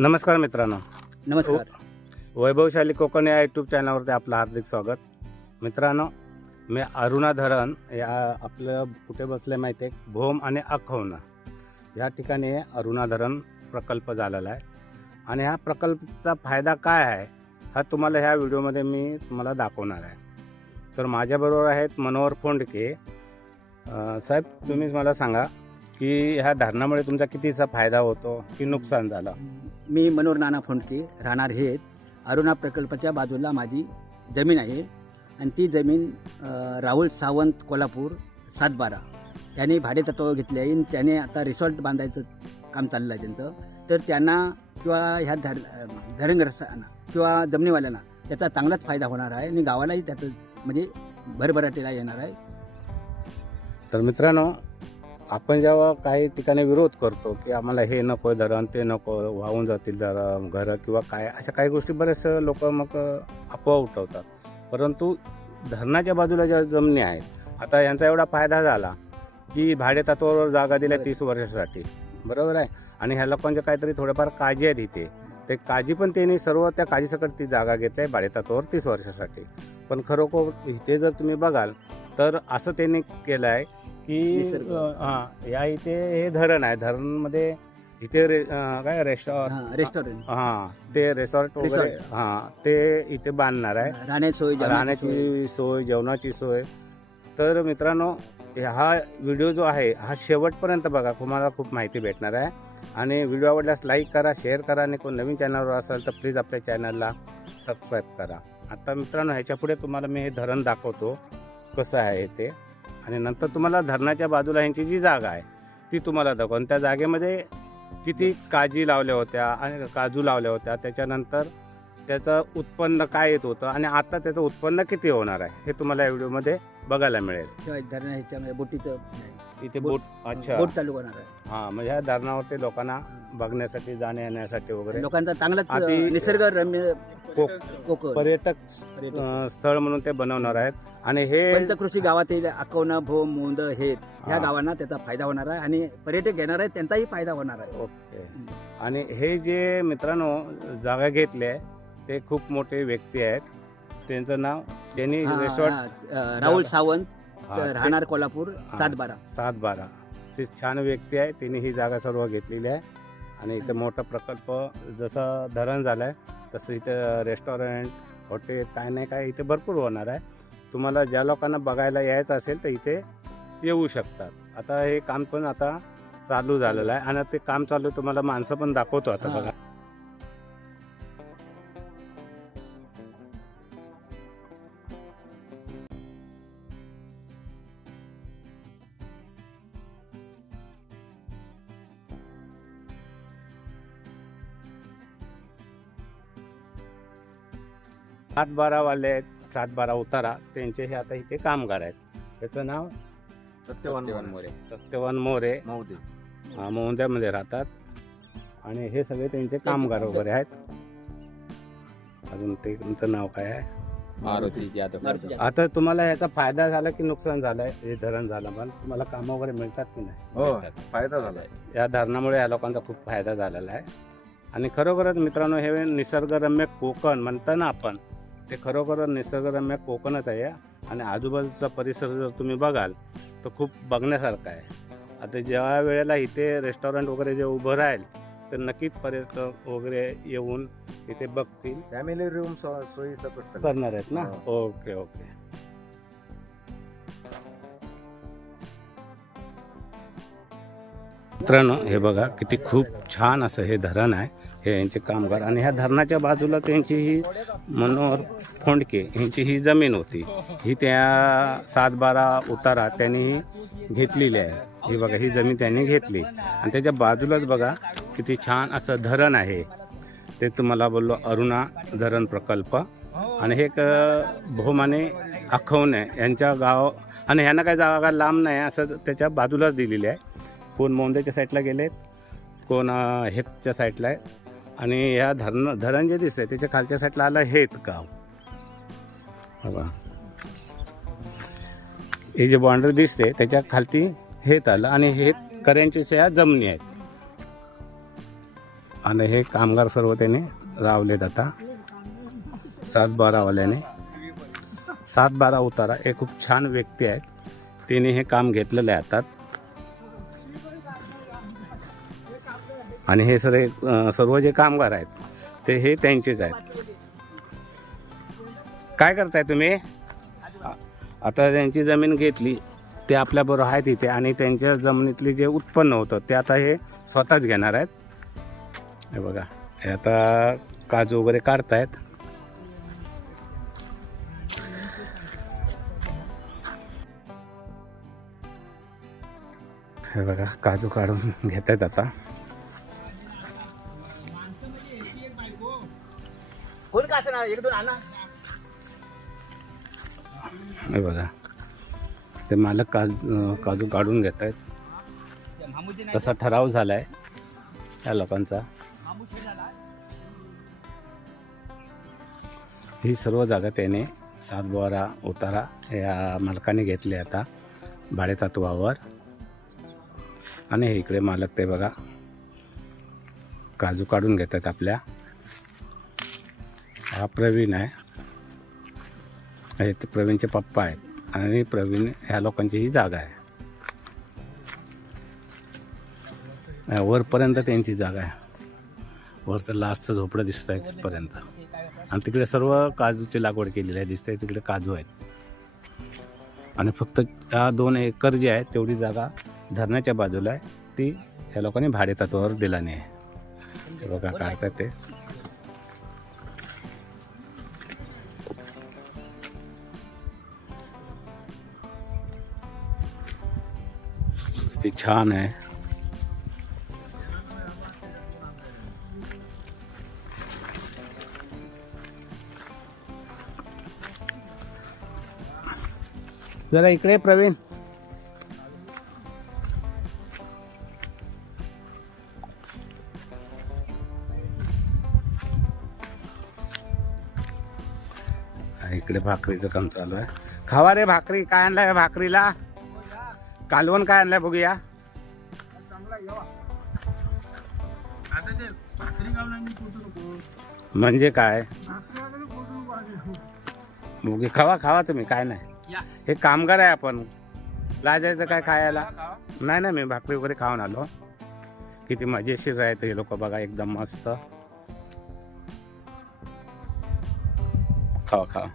नमस्कार मित्रांनो. नमस्कार. वैभवशाली कोकण या यूट्यूब चॅनलवरती आपलं हार्दिक स्वागत. मित्रांनो मी अरुणा धरण या आपलं कुठे बसले माहिती आहे? भोम आणि अखवणा या ठिकाणी अरुणा धरण प्रकल्प झालेला आहे. आणि ह्या प्रकल्पचा फायदा काय आहे हा तुम्हाला ह्या व्हिडिओमध्ये मी तुम्हाला दाखवणार आहे. तर माझ्याबरोबर आहेत मनोहर फोंडके. साहेब तुम्हीच मला सांगा की ह्या धरणामुळे तुमचा कितीचा फायदा होतो की नुकसान झालं? मी मनोहर नाना फोंडके राहणार हे अरुणा प्रकल्पाच्या बाजूला माझी जमीन आहे आणि ती जमीन राहुल सावंत कोल्हापूर सातबारा. त्याने भाडेतत्व घेतले आहे आणि त्याने आता रिसॉर्ट बांधायचं काम चाललं आहे त्यांचं. तर त्यांना किंवा ह्या धर धरणग्रस्तांना किंवा जमिनीवाल्यांना त्याचा चांगलाच फायदा होणार आहे आणि गावालाही त्याचं म्हणजे भरभराटीला येणार आहे. तर मित्रांनो आपण जेव्हा काही ठिकाणी विरोध करतो की आम्हाला हे नको धरण ते नको वाहून जातील धरण घरं किंवा काय अशा काही गोष्टी बरेचसे लोक मग अफवा उठवतात. परंतु धरणाच्या बाजूला ज्या जमिनी आहेत आता यांचा एवढा फायदा झाला की भाडे तत्वावर जागा दिल्या तीस वर्षासाठी. बरोबर आहे? आणि ह्या लोकांच्या काहीतरी थोडेफार काळजी आहेत इथे ते काळजी पण त्यांनी सर्व त्या काळजीसकट ती जागा घेतली आहे भाडे तत्वावर तीस वर्षासाठी. पण खरोखर इथे जर तुम्ही बघाल तर असं त्यांनी केलं आहे की निसर्ग. हां या इथे हे धरण आहे. धरणमध्ये इथे रे अं, काय रेस्टॉरंट हां रेस्टॉरंट हां ते रिसॉर्ट वगैरे Resort. हां ते इथे बांधणार आहे. राहण्याची सोय जेवणाची सोय. राहण्याची सोय. जेवणाची सोय. तर मित्रांनो हा व्हिडिओ जो आहे हा शेवटपर्यंत बघा. तुम्हाला खूप माहिती भेटणार आहे. आणि व्हिडिओ आवडल्यास लाईक करा शेअर करा. आणि कोण नवीन चॅनलवर असाल तर प्लीज आपल्या चॅनलला सबस्क्राईब करा. आता मित्रांनो ह्याच्या पुढे तुम्हाला मी हे धरण दाखवतो. कसं आहे ते. आणि नंतर तुम्हाला धरणाच्या बाजूला ह्यांची जी जागा आहे ती तुम्हाला दाखव. आणि त्या जागेमध्ये किती काजी लावल्या होत्या आणि काजू लावल्या होत्या त्याच्यानंतर त्याचं उत्पन्न काय येत होतं आणि आता त्याचं उत्पन्न किती होणार आहे हे तुम्हाला या व्हिडिओमध्ये बघायला मिळेल. शिवाय ह्याच्यामध्ये बोटीचं. इथे बोट- अच्छा. बोट चालू होणार आहे. हा म्हणजे ह्या धरणावरती लोकांना बघण्यासाठी जाण्या येण्यासाठी वगैरे. लोकांचा चांगलाच आधी- निसर्ग रम्य कोक- कोकण. पर्यटक. अं, स्थळ. म्हणून ते बनवणार आहेत. आणि हे पंचकृषी गावातील अकवना भोम मोंद हे ह्या हा. गावांना त्याचा फायदा होणार आहे आणि पर्यटक येणार आहेत त्यांचाही फायदा होणार आहे. ओके. आणि हे जे मित्रांनो जागा घेतले ते खूप मोठे व्यक्ती आहेत. त्यांचं नाव त्यांनी हा, रिसॉर्ट हा, अ, राहुल सावंत. ते- राहणार कोल्हापूर सातबारा. सात बारा ते छान व्यक्ती आहे. त्यांनी ही जागा सर्व घेतलेली आहे. आणि इथं मोठा प्रकल्प जसं धरण झालं आहे तसं इथं रेस्टॉरंट हॉटेल काय नाही काय इथे भरपूर होणार आहे. तुम्हाला ज्या लोकांना बघायला यायचं असेल तर इथे येऊ शकतात. आता हे काम पण आता चालू झालेलं आहे. आणि ते काम चालू आहे, तुम्हाला माणसं पण दाखवतो आता हा. बघा सात बारा वाले आहेत सात बारा उतारा त्यांचे हे आता इथे कामगार आहेत. त्याचं नाव? सत्यवान मोरे. सत्यवान मोरे. मौदे. हा, मोहंद्यामध्ये राहतात. आणि हे सगळे त्यांचे कामगार वगैरे आहेत. अजून ते तुमचं नाव काय आहे? मारुती मारुती. आता तुम्हाला याचा फायदा झाला की नुकसान झालंय? हे धरण झालं पण तुम्हाला कामं वगैरे मिळतात की नाही? हो. फायदा झालाय. या धरणामुळे या लोकांचा खूप फायदा झालेला आहे. आणि खरोखरच मित्रांनो हे निसर्गरम्य कोकण म्हणतो ना आपण ते खरोखर निसर्गरम्य कोकणच आहे आणि आजूबाजूचा परिसर जर तुम्ही बघाल तर खूप बघण्यासारखा आहे. आता ज्या वेळेला इथे रेस्टॉरंट वगैरे जे उभं राहील तर नक्कीच पर्यटक वगैरे येऊन इथे बघतील. फॅमिली रूम सोयी सकट. करणार आहेत ना? हो. Okay okay. मित्रांनो हे बघा किती खूप छान असं हे धरण आहे. हे यांचे कामगार. आणि ह्या धरणाच्या बाजूला त्यांची ही मनोहर फोंडके यांची ही जमीन होती. ही त्या सात बारा उतारा त्यांनी घेतलेली आहे. ही बघा ही जमीन त्यांनी घेतली. आणि त्याच्या बाजूलाच बघा किती छान असं धरण आहे. ते तुम्हाला बोललो अरुणा धरण प्रकल्प. आणि हे एक बहुमाने भोमाने अखवणे यांच्या गाव आणि ह्यांना काही जागा लांब नाही असं त्याच्या बाजूलाच दिलेली आहे. कोण मोंदेच्या साईडला गेलेत कोण हेच्या हेपच्या साईडला आहे. आणि ह्या धरण धरण जे दिसतंय त्याच्या खालच्या साईडला आलं हेत गाव. बघा हे जे बाउंड्री दिसते त्याच्या खालती हेत आलं आणि हे कऱ्यांच्या ह्या जमिनी आहेत. आणि हे कामगार सर्व त्याने लावलेत आता. सात बारावाल्याने सात बारा उतारा. हे खूप छान व्यक्ती आहेत. तिने हे काम घेतलेलं आहे आता. आणि हे सगळे सर्व जे कामगार आहेत ते हे त्यांचेच आहेत. काय करताय तुम्ही? आता त्यांची जमीन घेतली ते आपल्याबरोबर आहेत इथे आणि त्यांच्या जमिनीतले जे उत्पन्न होतं ते आता हे स्वतःच घेणार आहेत. हे बघा हे आता काजू वगैरे काढतायत. हे बघा काजू काढून घेत आहेत आता. कोण एक दोन आणा. हे बघा. ते मालक काज काजू काढून घेत आहेत तसा ठराव झाला आहे त्या लोकांचा. ही सर्व जागा त्याने सातबारा उतारा या मालकाने घेतली आता भाडेतत्वावर. आणि हे इकडे मालक ते बघा. काजू काढून घेतात आपल्या. हा प्रवीण आहे. हे ते प्रवीणचे पप्पा आहेत. आणि प्रवीण ह्या लोकांची ही जागा आहे. वरपर्यंत त्यांची जागा आहे. वरचं लास्टचं झोपडं दिसत आहे तिथपर्यंत. आणि तिकडे सर्व काजूची लागवड केलेली आहे. दिसतंय तिकडे काजू आहेत. आणि फक्त या दोन एकर जी आहे तेवढी जागा धरणाच्या बाजूला आहे. ती ह्या लोकांनी भाडेतत्वावर नाही आहे. हे बघा काढतात ते. किती छान आहे. जरा इकडे प्रवीण. इकडे भाकरीचं काम चालू आहे. खावा रे भाकरी काय आणलाय भाकरीला? कालवण काय आणलंय बघूया. म्हणजे काय? मुगी खावा खावा तुम्ही काय नाही. हे कामगार आहे आपण. लाजायचं काय खायला? नाही नाही मी भाकरी वगैरे खाऊन आलो. किती मजेशीर आहेत हे लोक बघा एकदम मस्त. खावा खावा.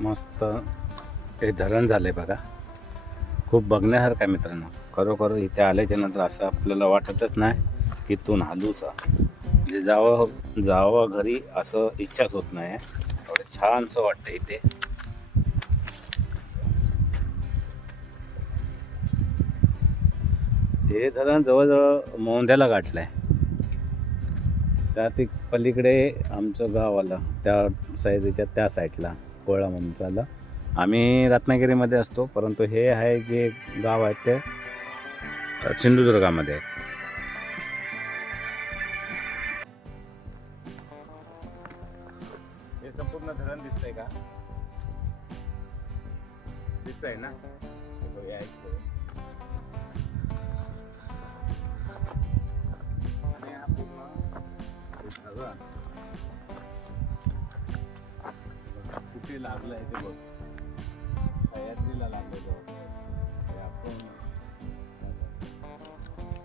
मस्त हे धरण झालंय बघा. खूप बघण्यासारखं आहे मित्रांनो. खरोखर इथे आल्याच्यानंतर असं आपल्याला वाटतच नाही की तू हालूचा म्हणजे जावं जावं घरी असं इच्छाच होत नाही. एवढं छानसं वाटतं इथे. हे धरण जवळजवळ मोंद्याला गाठलं आहे त्या ती पलीकडे आमचं गाव आलं. त्या साईडच्या त्या साईडला पोळा म्हणून चाललं. आम्ही रत्नागिरीमध्ये असतो परंतु हे आहे जे गाव आहे ते सिंधुदुर्गामध्ये आहे. कुठे लागलंय ते बघ. सह्याद्रीला लागलंय बघ. हे आपण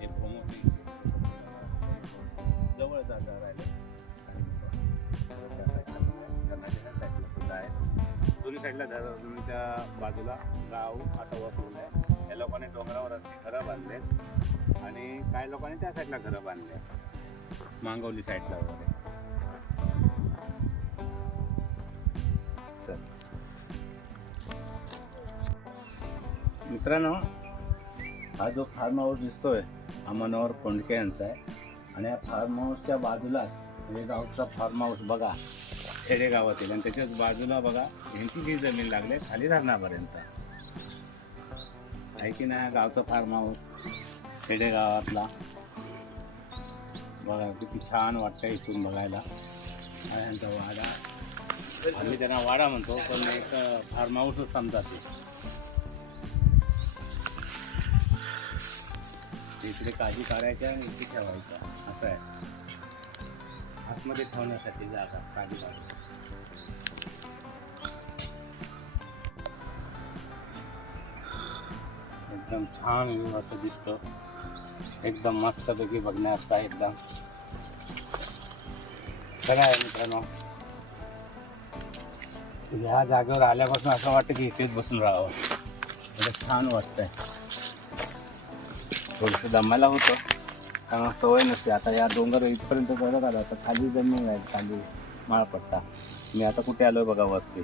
हे जवळ जागा राहिले. त्या साईडला पण साईडला सुद्धा आहे. दोन्ही साईडला त्या बाजूला गाव आता वसवलं आहे. या लोकांनी डोंगरावर अशी घरं बांधले आणि काही लोकांनी त्या साईडला घरं बांधले मांगवली साईडला वगैरे. चल मित्रांनो हा जो फार्म हाऊस दिसतोय हा मनोहर कोंडके यांचा आहे. आणि या फार्म हाऊसच्या बाजूला हे गावचा फार्म हाऊस बघा खेडेगावातील आणि त्याच्याच बाजूला बघा यांची जी जमीन लागली खाली धरणापर्यंत. आहे की नाही गावचा फार्म हाऊस खेडेगावातला बघा किती छान वाटतं इथून बघायला. यांचा वाडा. आम्ही वाडा म्हणतो, पण एक फार्म हाऊसच समजा ते. इकडे काळजी काढायच्या आणि जागा काढायची एकदम छान व्ह्यू असं दिसतं. एकदम मस्तपैकी बघण्याचा एकदम. खरं आहे मित्रांनो. ह्या जागेवर आल्यापासून असं वाटतं की इथेच बसून राहावं. म्हणजे छान वाटतंय. थोडंसं दमायला होतं. कारण सवय नसते. आता या डोंगर इथपर्यंत करत आला तर खाली जमीन आहे खाली माळपट्टा मी आता कुठे आलोय बघा वरती.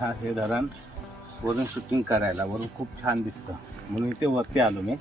हा हे धरण वरून शूटिंग करायला. वरून खूप छान दिसतं. म्हणून इथे वरती आलो मी.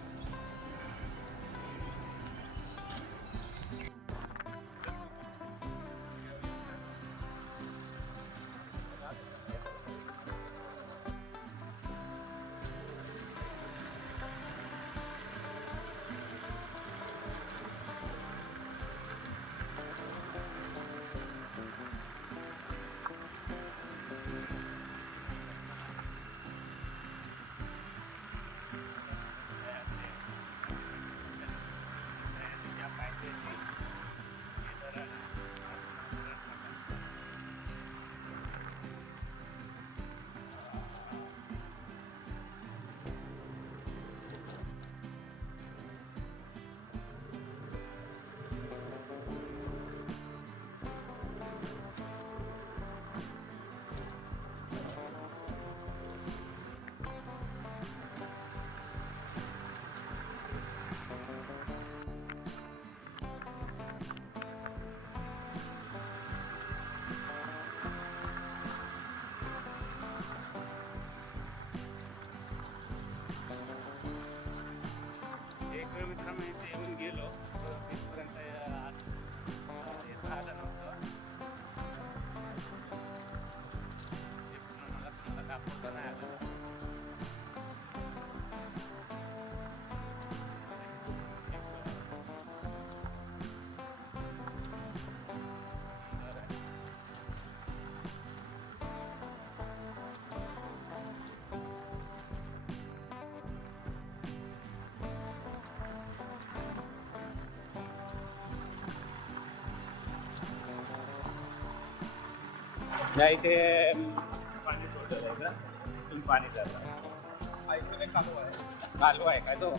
एक महिने येऊन गेलो. तिथपर्यंत त्या इथे पाणी सोडलं जायचं इथून पाणी जातं. इकडे कालवा आहे. कालवा आहे काय तो?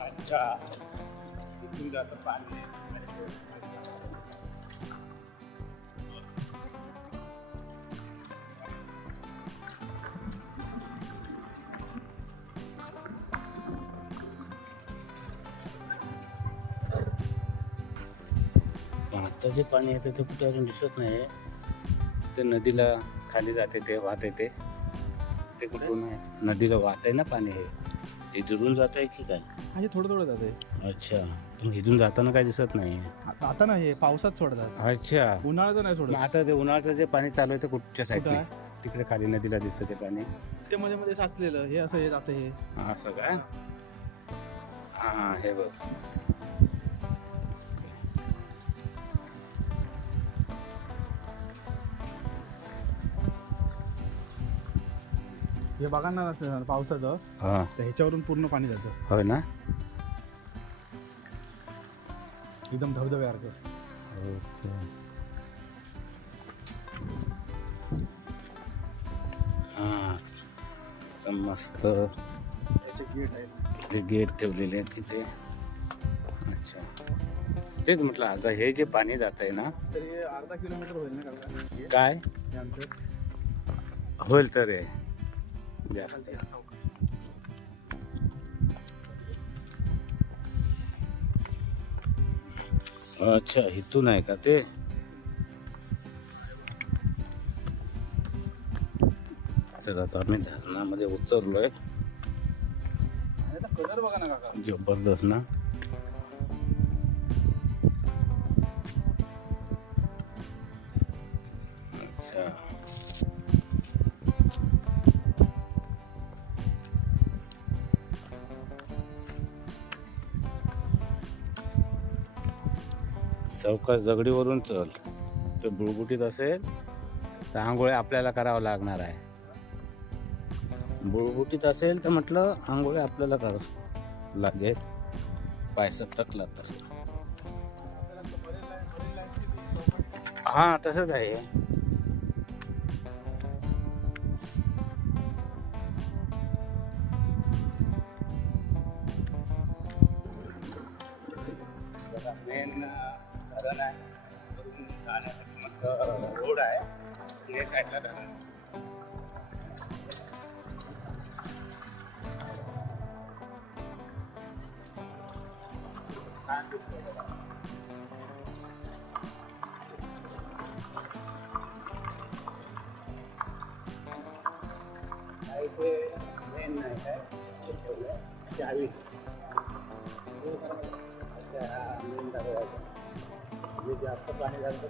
अच्छा. इथून जातं पाणी. आता जे पाणी येतं ते कुठे अजून दिसत नाही ते नदीला खाली जाते ते वाहत येते ते. कुठून आहे? नदीला वाहत आहे ना पाणी हे. हे दुरून जात आहे की काय? म्हणजे थोडं थोडं जाते अच्छा. पण इथून जाताना काय दिसत नाही आता ना हे पावसात सोडतात. अच्छा. उन्हाळ्यात नाही मग सोडत आता ते उन्हाळ्याचं जे पाणी चालू आहे ते कुठच्या कुठं साईडने आहे? तिकडे खाली नदीला दिसतं ते पाणी. ते मध्ये मध्ये साचलेलं हे असं हे जातं हे. हा, असं काय हां हे बघ. हे बघा ना पावसाचं. हां. तर ह्याच्यावरून पूर्ण पाणी जातं. होय ना? एकदम धबधब्यासारखं हां तर मस्त. याचे गेट आहेत. ते गेट ठेवलेले आहेत तिथे. अच्छा. तेच म्हटलं आता हे जे पाणी जात आहे ना तर हे अर्धा किलोमीटर होईल ना काका? काय? हे होईल तर हे. जास्त अच्छा इथून आहे का ते तर आता आम्ही धरणामध्ये उतरलोय याचा कलर बघा ना काका जबरदस्त ना चौकास दगडीवरून चल. तर बुळबुटीत असेल तर आंघोळ्या आपल्याला करावं लागणार आहे. बुळबुटीत असेल तर म्हटलं आंघोळ्या आपल्याला करावं लागेल. पायसं टकला तसं. हां तसंच आहे. रोड आहे. तिथे साईडला धरण इथे मेन नाही काय चावी मेन म्हणजे जास्त पाणी झालं तर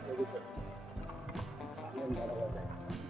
शकतो मेन दरवाजा आहे